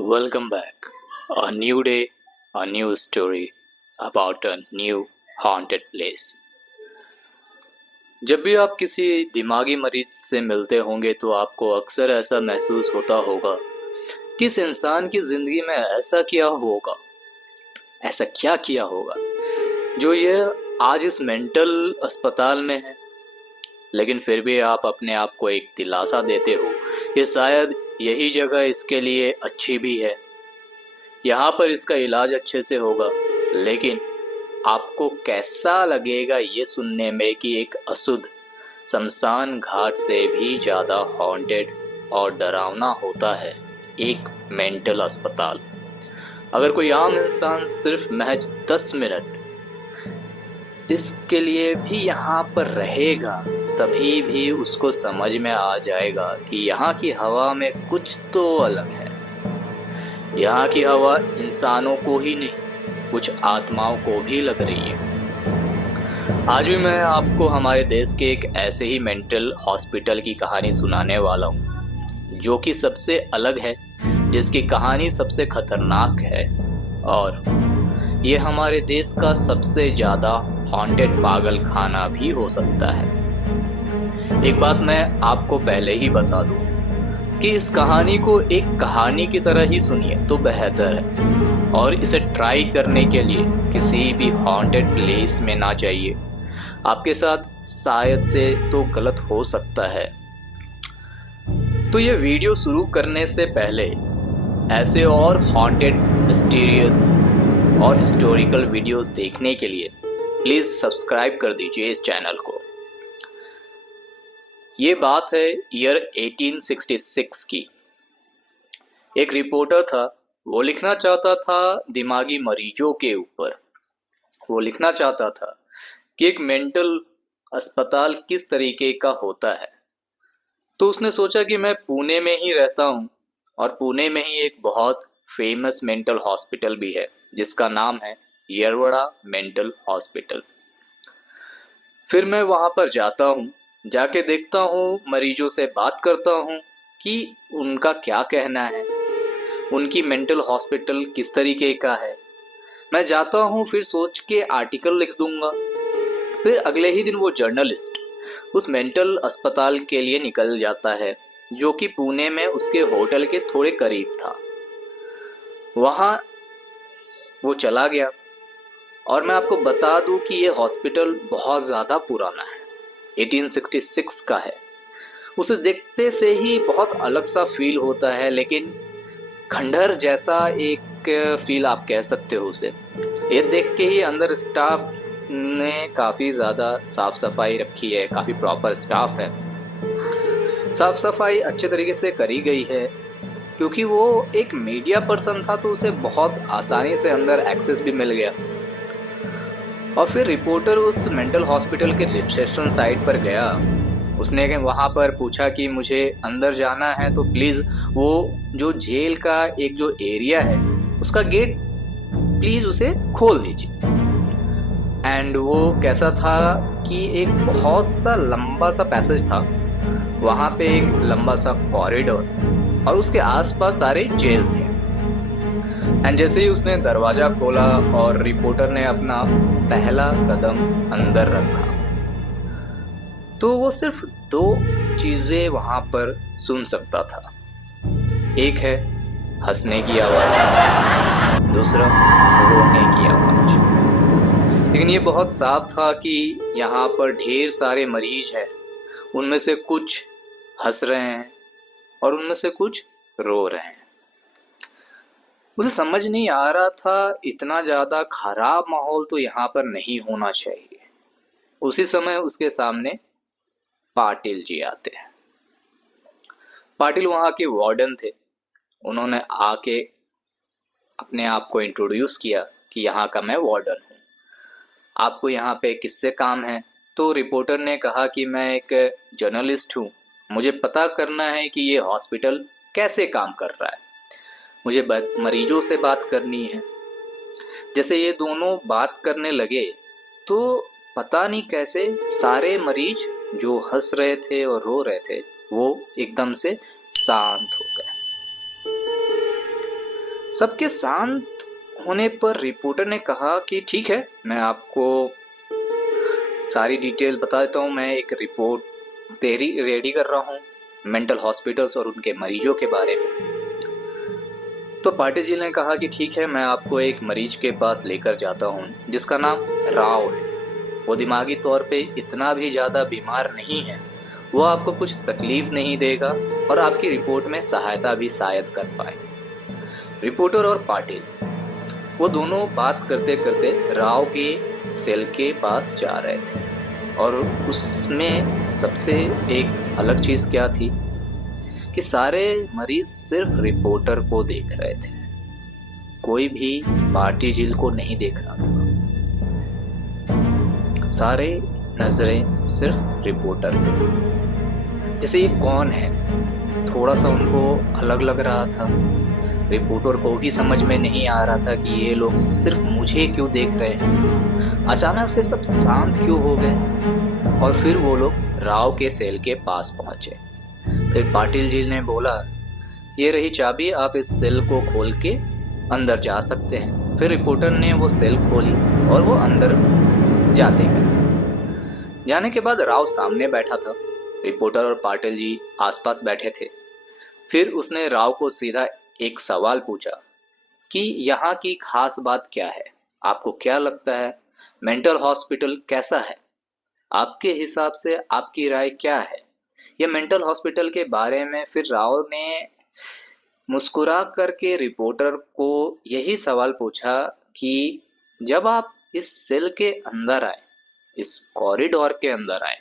Welcome back. A new day, a new story about a new haunted place. जब भी आप किसी दिमागी मरीज से मिलते होंगे तो आपको अक्सर ऐसा महसूस होता होगा कि इस इंसान की जिंदगी में ऐसा क्या होगा, ऐसा क्या किया होगा जो ये आज इस मेंटल अस्पताल में है। लेकिन फिर भी आप अपने आप को एक दिलासा देते हो कि शायद यही जगह इसके लिए अच्छी भी है, यहाँ पर इसका इलाज अच्छे से होगा। लेकिन आपको कैसा लगेगा ये सुनने में कि एक अशुद्ध शमशान घाट से भी ज़्यादा हॉन्टेड और डरावना होता है एक मेंटल अस्पताल। अगर कोई आम इंसान सिर्फ महज 10 मिनट इसके लिए भी यहाँ पर रहेगा तभी भी उसको समझ में आ जाएगा कि यहाँ की हवा में कुछ तो अलग है। यहाँ की हवा इंसानों को ही नहीं, कुछ आत्माओं को भी लग रही है। आज भी मैं आपको हमारे देश के एक ऐसे ही मेंटल हॉस्पिटल की कहानी सुनाने वाला हूँ जो कि सबसे अलग है, जिसकी कहानी सबसे खतरनाक है और ये हमारे देश का सबसे ज़्यादा हॉन्टेड पागल खाना भी हो सकता है। एक बात मैं आपको पहले ही बता दूं कि इस कहानी को एक कहानी की तरह ही सुनिए तो बेहतर है, और इसे ट्राई करने के लिए किसी भी हॉन्टेड प्लेस में ना जाइए। आपके साथ शायद से तो गलत हो सकता है। तो ये वीडियो शुरू करने से पहले ऐसे और हॉन्टेड, मिस्टीरियस और हिस्टोरिकल वीडियोस देखने के लिए प्लीज़ सब्सक्राइब कर दीजिए इस चैनल को। ये बात है ईयर 1866 की। एक रिपोर्टर था, वो लिखना चाहता था दिमागी मरीजों के ऊपर। वो लिखना चाहता था कि एक मेंटल अस्पताल किस तरीके का होता है। तो उसने सोचा कि मैं पुणे में ही रहता हूँ और पुणे में ही एक बहुत फेमस मेंटल हॉस्पिटल भी है जिसका नाम है येरवड़ा मेंटल हॉस्पिटल। फिर मैं वहाँ पर जाता हूँ, जाके देखता हूँ, मरीजों से बात करता हूँ कि उनका क्या कहना है, उनकी मेंटल हॉस्पिटल किस तरीके का है। मैं जाता हूँ, फिर सोच के आर्टिकल लिख दूंगा। फिर अगले ही दिन वो जर्नलिस्ट उस मेंटल अस्पताल के लिए निकल जाता है जो कि पुणे में उसके होटल के थोड़े करीब था। वहाँ वो चला गया और मैं आपको बता दूं कि ये हॉस्पिटल बहुत ज़्यादा पुराना है, 1866 का है। उसे देखते से ही बहुत अलग सा फील होता है, लेकिन खंडहर जैसा एक फील आप कह सकते हो उसे। ये देख के ही अंदर स्टाफ ने काफ़ी ज़्यादा साफ सफाई रखी है, काफ़ी प्रॉपर स्टाफ है। साफ सफाई अच्छे तरीके से करी गई है क्योंकि वो एक मीडिया पर्सन था तो उसे बहुत आसानी से अंदर एक्सेस भी मिल गया। और फिर रिपोर्टर उस मेंटल हॉस्पिटल के रिसेप्शन साइट पर गया। उसने वहाँ पर पूछा कि मुझे अंदर जाना है तो प्लीज़ वो जो जेल का एक जो एरिया है उसका गेट प्लीज़ उसे खोल दीजिए। एंड वो कैसा था कि एक बहुत सा लंबा सा पैसेज था, वहाँ पे एक लंबा सा कॉरिडोर और उसके आसपास सारे जेल थे। एंड जैसे ही उसने दरवाज़ा खोला और रिपोर्टर ने अपना पहला कदम अंदर रखा तो वो सिर्फ 2 चीज़ें वहाँ पर सुन सकता था। एक है हंसने की आवाज़, दूसरा रोने की आवाज़। लेकिन ये बहुत साफ था कि यहाँ पर ढेर सारे मरीज हैं, उनमें से कुछ हंस रहे हैं और उनमें से कुछ रो रहे हैं। उसे समझ नहीं आ रहा था, इतना ज़्यादा खराब माहौल तो यहाँ पर नहीं होना चाहिए। उसी समय उसके सामने पाटिल जी आते हैं। पाटिल वहाँ के वार्डन थे। उन्होंने आके अपने आप को इंट्रोड्यूस किया कि यहाँ का मैं वार्डन हूँ, आपको यहाँ पे किससे काम है। तो रिपोर्टर ने कहा कि मैं एक जर्नलिस्ट हूँ, मुझे पता करना है कि ये हॉस्पिटल कैसे काम कर रहा है, मुझे मरीजों से बात करनी है। जैसे ये दोनों बात करने लगे तो पता नहीं कैसे सारे मरीज जो हंस रहे थे और रो रहे थे वो एकदम से शांत हो गए। सबके शांत होने पर रिपोर्टर ने कहा कि ठीक है, मैं आपको सारी डिटेल बता देता हूँ। मैं एक रिपोर्ट रेडी कर रहा हूँ मेंटल हॉस्पिटल्स और उनके मरीजों के बारे में। तो पाटिल जी ने कहा कि ठीक है, मैं आपको एक मरीज के पास लेकर जाता हूँ जिसका नाम राव है। वो दिमागी तौर पे इतना भी ज़्यादा बीमार नहीं है, वो आपको कुछ तकलीफ नहीं देगा और आपकी रिपोर्ट में सहायता भी शायद कर पाए। रिपोर्टर और पाटिल वो दोनों बात करते करते राव के सेल के पास जा रहे थे और उसमें सबसे एक अलग चीज़ क्या थी कि सारे मरीज सिर्फ रिपोर्टर को देख रहे थे, कोई भी पाटिल को नहीं देख रहा था। सारे नजरें सिर्फ रिपोर्टर पे, जैसे ये कौन है, थोड़ा सा उनको अलग लग रहा था। रिपोर्टर को भी समझ में नहीं आ रहा था कि ये लोग सिर्फ मुझे क्यों देख रहे हैं, अचानक से सब शांत क्यों हो गए। और फिर वो लोग राव के सेल के पास पहुंचे। फिर पाटिल जी ने बोला, ये रही चाबी, आप इस सेल को खोल के अंदर जा सकते हैं। फिर रिपोर्टर ने वो सेल खोली और वो अंदर जाते गए। जाने के बाद राव सामने बैठा था, रिपोर्टर और पाटिल जी आसपास बैठे थे। फिर उसने राव को सीधा एक सवाल पूछा कि यहाँ की खास बात क्या है, आपको क्या लगता है, मेंटल हॉस्पिटल कैसा है, आपके हिसाब से आपकी राय क्या है ये मेंटल हॉस्पिटल के बारे में। फिर राव ने मुस्कुरा करके रिपोर्टर को यही सवाल पूछा कि जब आप इस सेल के अंदर आए, इस कॉरिडोर के अंदर आए,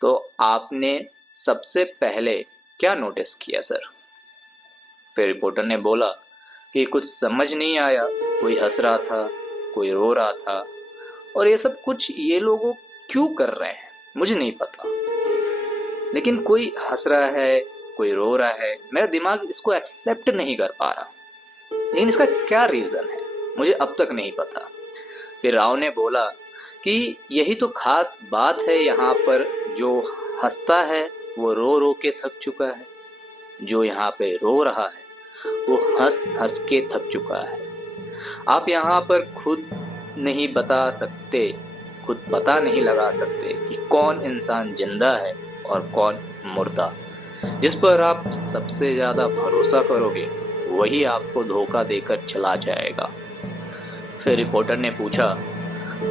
तो आपने सबसे पहले क्या नोटिस किया सर। फिर रिपोर्टर ने बोला कि कुछ समझ नहीं आया, कोई हंस रहा था, कोई रो रहा था, और ये सब कुछ ये लोग क्यों कर रहे हैं मुझे नहीं पता, लेकिन कोई हंस रहा है, कोई रो रहा है, मेरा दिमाग इसको एक्सेप्ट नहीं कर पा रहा, लेकिन इसका क्या रीज़न है मुझे अब तक नहीं पता। फिर राव ने बोला कि यही तो खास बात है, यहाँ पर जो हंसता है वो रो रो के थक चुका है, जो यहाँ पे रो रहा है वो हंस हंस के थक चुका है। आप यहाँ पर खुद नहीं बता सकते, खुद पता नहीं लगा सकते कि कौन इंसान जिंदा है और कौन मुर्दा। जिस पर आप सबसे ज़्यादा भरोसा करोगे वही आपको धोखा देकर चला जाएगा। फिर रिपोर्टर ने पूछा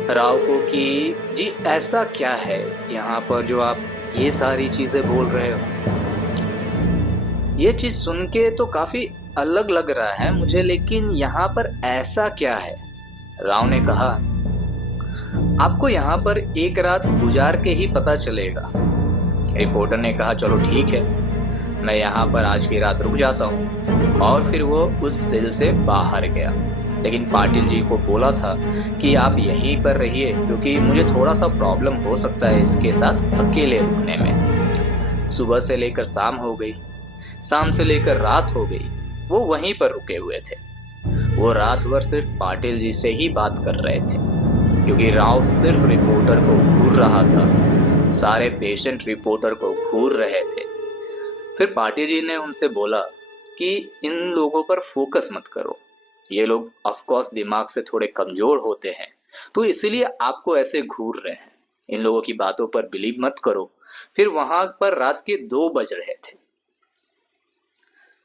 राव को कि जी ऐसा क्या है यहाँ पर जो आप ये सारी चीज़ें बोल रहे हो। ये चीज़ सुन के तो काफ़ी अलग लग रहा है मुझे, लेकिन यहाँ पर ऐसा क्या है। राव ने कहा आपको यहाँ पर एक रात गुजार के ही पता चलेगा। रिपोर्टर ने कहा चलो ठीक है, मैं यहाँ पर आज की रात रुक जाता हूँ। और फिर वो उस सेल से बाहर गया, लेकिन पाटिल जी को बोला था कि आप यहीं पर रहिए क्योंकि मुझे थोड़ा सा प्रॉब्लम हो सकता है इसके साथ अकेले रुकने में। सुबह से लेकर शाम हो गई, शाम से लेकर रात हो गई, वो वहीं पर रुके हुए थे। वो रात भर सिर्फ पाटिल जी से ही बात कर रहे थे क्योंकि राव सिर्फ रिपोर्टर को घूर रहा था, सारे पेशेंट रिपोर्टर को घूर रहे थे। फिर पाटिल जी ने उनसे बोला कि इन लोगों पर फोकस मत करो, ये लोग ऑफकोर्स दिमाग से थोड़े कमजोर होते हैं तो इसलिए आपको ऐसे घूर रहे हैं, इन लोगों की बातों पर बिलीव मत करो। फिर वहां पर रात के 2 बज रहे थे।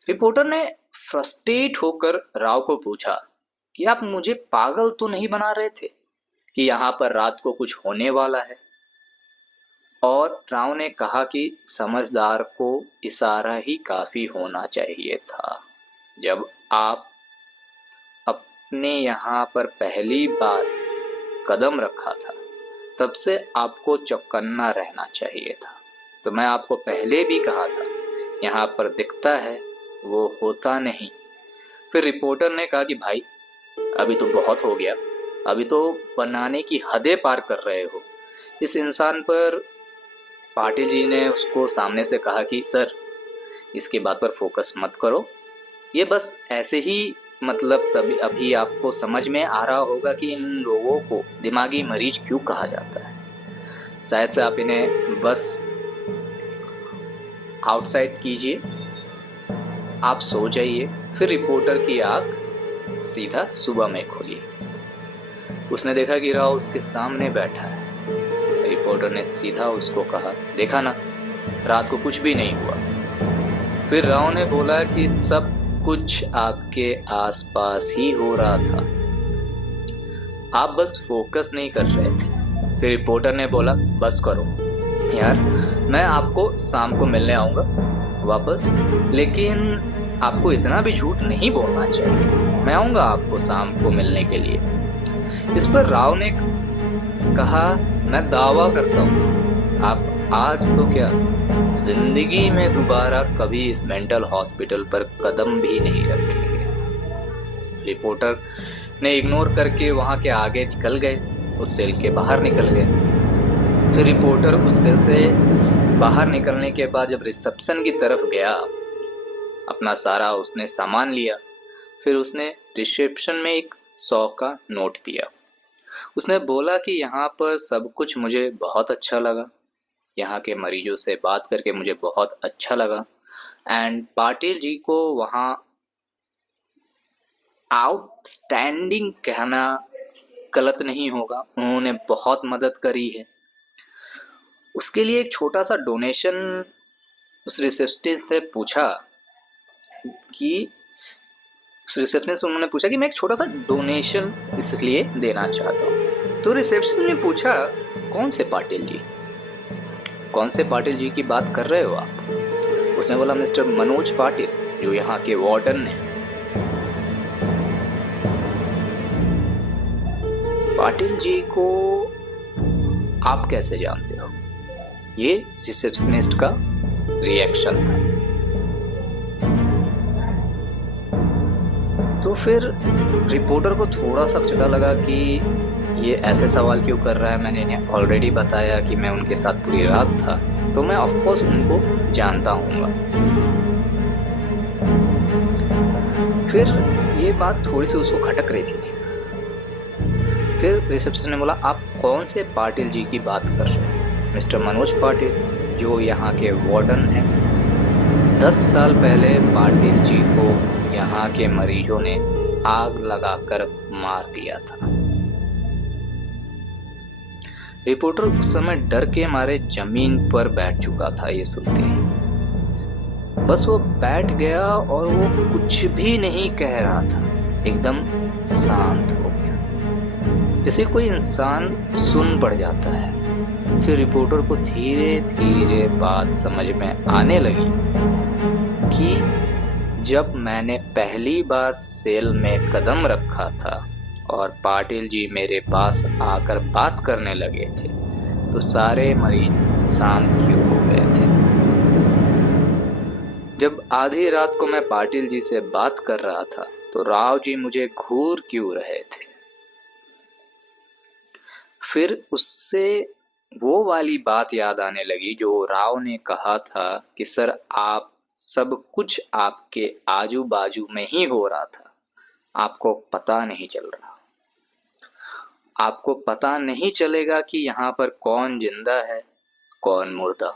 रिपोर्टर ने फ्रस्ट्रेट होकर राव को पूछा कि आप मुझे पागल तो नहीं बना रहे थे कि यहाँ पर रात को कुछ होने वाला है। और राव ने कहा कि समझदार को इशारा ही काफी होना चाहिए था। जब आप अपने यहाँ पर पहली बार कदम रखा था तब से आपको चौकन्ना रहना चाहिए था। तो मैं आपको पहले भी कहा था, यहाँ पर दिखता है वो होता नहीं। फिर रिपोर्टर ने कहा कि भाई अभी तो बहुत हो गया, अभी तो बनाने की हदें पार कर रहे हो इस इंसान पर। पाटिल जी ने उसको सामने से कहा कि सर इसकी बात पर फोकस मत करो, ये बस ऐसे ही, मतलब तभी अभी आपको समझ में आ रहा होगा कि इन लोगों को दिमागी मरीज क्यों कहा जाता है। शायद से आप इन्हें बस आउटसाइड कीजिए, आप सो जाइए। फिर रिपोर्टर की आंख सीधा सुबह में खुली। उसने देखा कि राव उसके सामने बैठा है। रिपोर्टर ने सीधा उसको कहा, देखा ना, रात को कुछ भी नहीं हुआ। फिर राव ने बोला कि सब कुछ आपके आसपास ही हो रहा था, आप बस फोकस नहीं कर रहे थे। फिर रिपोर्टर ने बोला, बस करो यार, मैं आपको शाम को मिलने आऊंगा वापस, लेकिन आपको इतना भी झूठ नहीं बोलना चाहिए। मैं आऊंगा आपको शाम को मिलने के लिए। इस पर राव ने कहा, मैं दावा करता हूँ आप आज तो क्या, जिंदगी में दोबारा कभी इस मेंटल हॉस्पिटल पर कदम भी नहीं रखेंगे। रिपोर्टर ने इग्नोर करके वहां के आगे निकल गए, उस सेल के बाहर निकल गए। फिर रिपोर्टर उस सेल से बाहर निकलने के बाद जब रिसेप्शन की तरफ गया, अपना सारा उसने सामान लिया। फिर उसने रिसेप्शन में एक 100 का नोट दिया। उसने बोला कि यहाँ पर सब कुछ मुझे बहुत अच्छा लगा, यहाँ के मरीजों से बात करके मुझे बहुत अच्छा लगा, एंड पाटिल जी को वहाँ आउटस्टैंडिंग कहना गलत नहीं होगा, उन्होंने बहुत मदद करी है। उसके लिए एक छोटा सा डोनेशन उस रिसेप्शनिस्ट ने पूछा कि उन्होंने पूछा कि मैं एक छोटा सा डोनेशन इसलिए देना चाहता हूँ। तो रिसेप्शन ने पूछा, कौन से पाटिल जी, कौन से पाटिल जी की बात कर रहे हो आप? उसने बोला, मिस्टर मनोज पाटिल, जो यहाँ के वार्डन हैं। पाटिल जी को आप कैसे जानते हो? ये रिसेप्शनिस्ट का रिएक्शन था। तो फिर रिपोर्टर को थोड़ा सा झटका लगा कि ये ऐसे सवाल क्यों कर रहा है। मैंने इन्हें ऑलरेडी बताया कि मैं उनके साथ पूरी रात था, तो मैं ऑफकोर्स उनको जानता हूँगा। फिर ये बात थोड़ी सी उसको खटक रही थी। फिर रिसेप्शन ने बोला, आप कौन से पाटिल जी की बात कर रहे हैं? मिस्टर मनोज पाटिल, जो यहाँ के वार्डन हैं। 10 साल पहले पाटिल जी को यहाँ के मरीजों ने आग लगाकर मार दिया था। रिपोर्टर उस समय डर के मारे जमीन पर बैठ चुका था। ये सुनते ही बस वो बैठ गया और वो कुछ भी नहीं कह रहा था, एकदम शांत हो गया, जैसे कोई इंसान सुन पड़ जाता है। फिर रिपोर्टर को धीरे धीरे बात समझ में आने लगी कि जब मैंने पहली बार सेल में कदम रखा था और पाटिल जी मेरे पास आकर बात करने लगे थे, तो सारे मरीज शांत क्यों हो गए थे? जब आधी रात को मैं पाटिल जी से बात कर रहा था, तो राव जी मुझे घूर क्यों रहे थे? फिर उससे वो वाली बात याद आने लगी जो राव ने कहा था कि सर, आप सब कुछ आपके आजू बाजू में ही हो रहा था, आपको पता नहीं चल रहा। आपको पता नहीं चलेगा कि यहाँ पर कौन जिंदा है, कौन मुर्दा।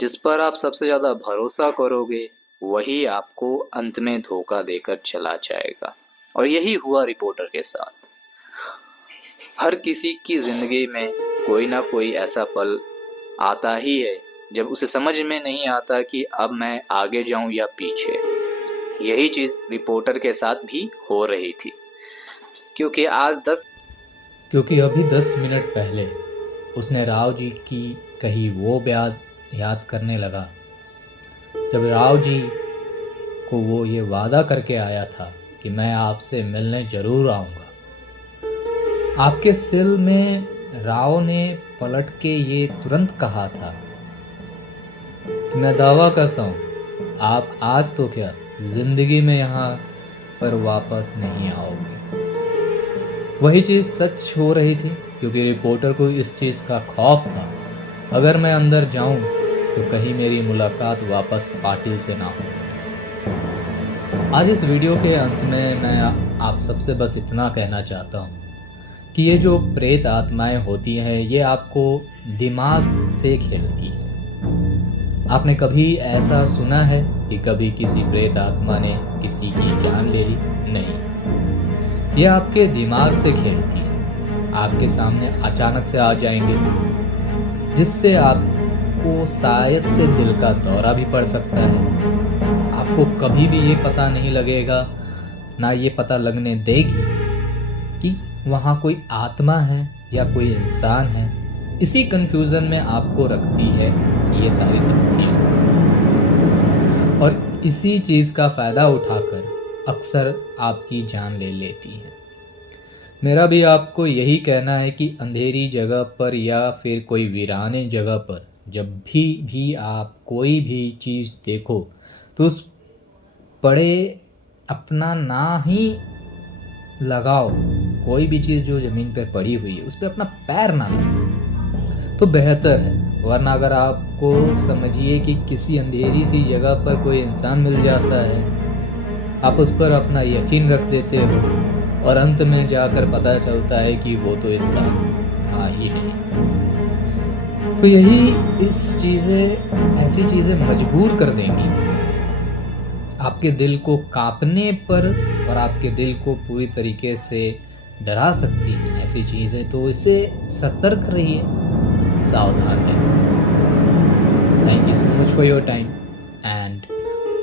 जिस पर आप सबसे ज्यादा भरोसा करोगे, वही आपको अंत में धोखा देकर चला जाएगा। और यही हुआ रिपोर्टर के साथ। हर किसी की जिंदगी में कोई ना कोई ऐसा पल आता ही है जब उसे समझ में नहीं आता कि अब मैं आगे जाऊं या पीछे। यही चीज रिपोर्टर के साथ भी हो रही थी, क्योंकि अभी 10 मिनट पहले उसने राव जी की कही वो बात याद करने लगा, जब राव जी को वो ये वादा करके आया था कि मैं आपसे मिलने जरूर आऊँगा। आपके सेल में राव ने पलट के ये तुरंत कहा था कि मैं दावा करता हूँ आप आज तो क्या, जिंदगी में यहाँ पर वापस नहीं आओगे। वही चीज़ सच हो रही थी, क्योंकि रिपोर्टर को इस चीज़ का खौफ था, अगर मैं अंदर जाऊँ तो कहीं मेरी मुलाकात वापस पाटिल से ना हो। आज इस वीडियो के अंत में मैं आप सबसे बस इतना कहना चाहता हूँ कि ये जो प्रेत आत्माएं होती हैं, ये आपको दिमाग से खेलती हैं। आपने कभी ऐसा सुना है कि कभी किसी प्रेत आत्मा ने किसी की जान ले ली, नहीं। यह आपके दिमाग से खेलती है, आपके सामने अचानक से आ जाएंगे, जिससे आपको शायद से दिल का दौरा भी पड़ सकता है। आपको कभी भी ये पता नहीं लगेगा, ना ये पता लगने देगी कि वहाँ कोई आत्मा है या कोई इंसान है। इसी कंफ्यूजन में आपको रखती है ये सारी शक्तियाँ, और इसी चीज़ का फ़ायदा उठाकर अक्सर आपकी जान ले लेती है। मेरा भी आपको यही कहना है कि अंधेरी जगह पर या फिर कोई वीराने जगह पर जब भी आप कोई भी चीज़ देखो तो उस पड़े अपना ना ही लगाओ। कोई भी चीज़ जो ज़मीन पर पड़ी हुई है उस पर अपना पैर ना लगाओ तो बेहतर है। वरना अगर आपको समझिए कि किसी अंधेरी सी जगह पर कोई इंसान मिल जाता है, आप उस पर अपना यकीन रख देते हो और अंत में जाकर पता चलता है कि वो तो इंसान था ही नहीं। तो यही ऐसी चीज़ें मजबूर कर देंगी आपके दिल को कांपने पर, और आपके दिल को पूरी तरीके से डरा सकती हैं ऐसी चीज़ें। तो इससे सतर्क रहिए, सावधान रहिए। Thank you so much for your time, and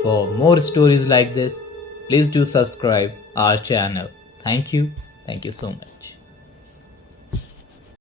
for more stories like this, please do subscribe our channel. Thank you so much.